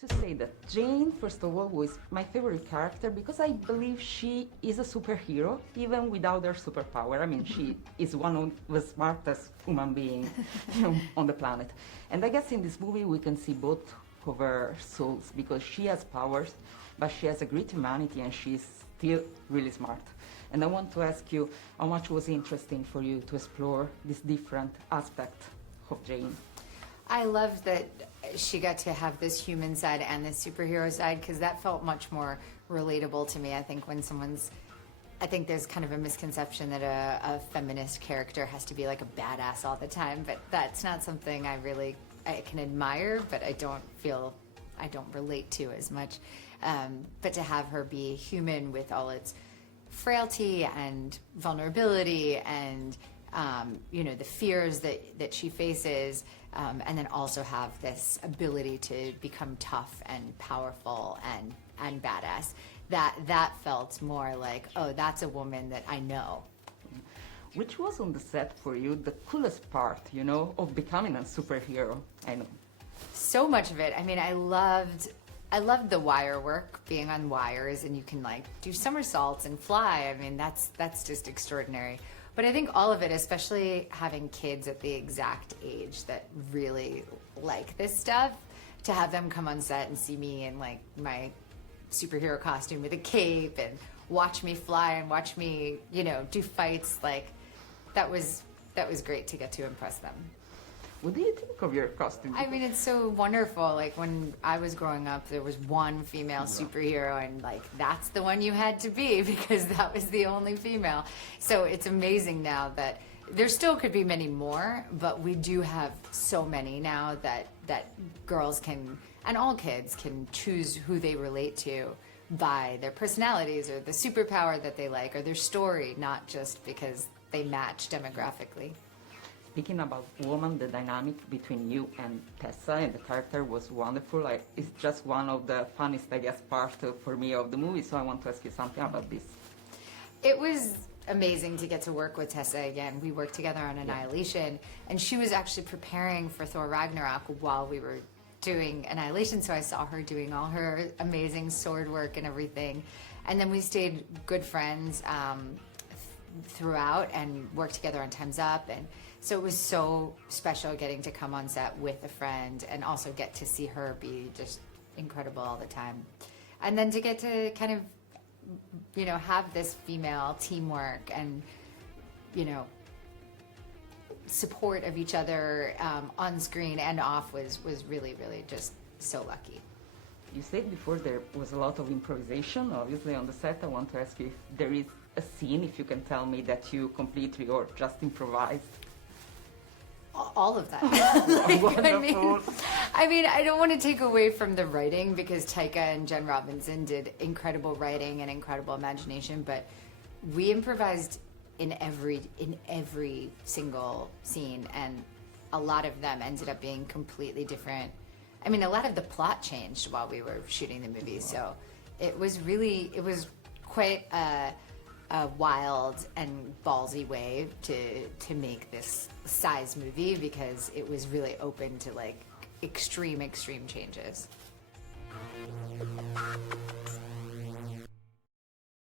to say that Jane, first of all, was my favorite character because I believe she is a superhero, even without her superpower. I mean, she is one of the smartest human beings on the planet. And I guess in this movie we can see both of her souls because she has powers, but she has a great humanity and she's still really smart. And I want to ask you how much was interesting for you to explore this different aspect of Jane? I loved that she got to have this human side and this superhero side because that felt much more relatable to me. I think when I think there's kind of a misconception that a feminist character has to be like a badass all the time, but that's not something I can admire, but I don't relate to as much. But to have her be human with all its frailty and vulnerability and the fears that she faces, and then also have this ability to become tough and powerful and badass. That felt more like, oh, that's a woman that I know. Which was on the set for you the coolest part, of becoming a superhero? I know. So much of it. I mean, I loved the wire work, being on wires, and you can do somersaults and fly. I mean, that's just extraordinary. But I think all of it, especially having kids at the exact age that really like this stuff, to have them come on set and see me in my superhero costume with a cape and watch me fly and watch me, do fights, that was great to get to impress them. What do you think of your costume? I mean, it's so wonderful. When I was growing up, there was one female superhero, and that's the one you had to be because that was the only female. So it's amazing now that there still could be many more, but we do have so many now that girls can, and all kids can, choose who they relate to by their personalities or the superpower that they like or their story, not just because they match demographically. Speaking about woman, the dynamic between you and Tessa and the character was wonderful. It's just one of the funniest, I guess, part for me of the movie, so I want to ask you something about this. It was amazing to get to work with Tessa again. We worked together on Annihilation, and she was actually preparing for Thor Ragnarok while we were doing Annihilation, so I saw her doing all her amazing sword work and everything. And then we stayed good friends throughout and worked together on Time's Up, and so it was so special getting to come on set with a friend and also get to see her be just incredible all the time. And then to get to kind of, have this female teamwork and, support of each other on screen and off was really, really just so lucky. You said before there was a lot of improvisation, obviously, on the set. I want to ask you if there is a scene, if you can tell me, that you completely or just improvised. All of that. Wonderful. I mean, I don't want to take away from the writing because Taika and Jen Robinson did incredible writing and incredible imagination, but we improvised in every single scene, and a lot of them ended up being completely different. I mean, a lot of the plot changed while we were shooting the movie, so it was quite a wild and ballsy way to make this size movie because it was really open to extreme changes.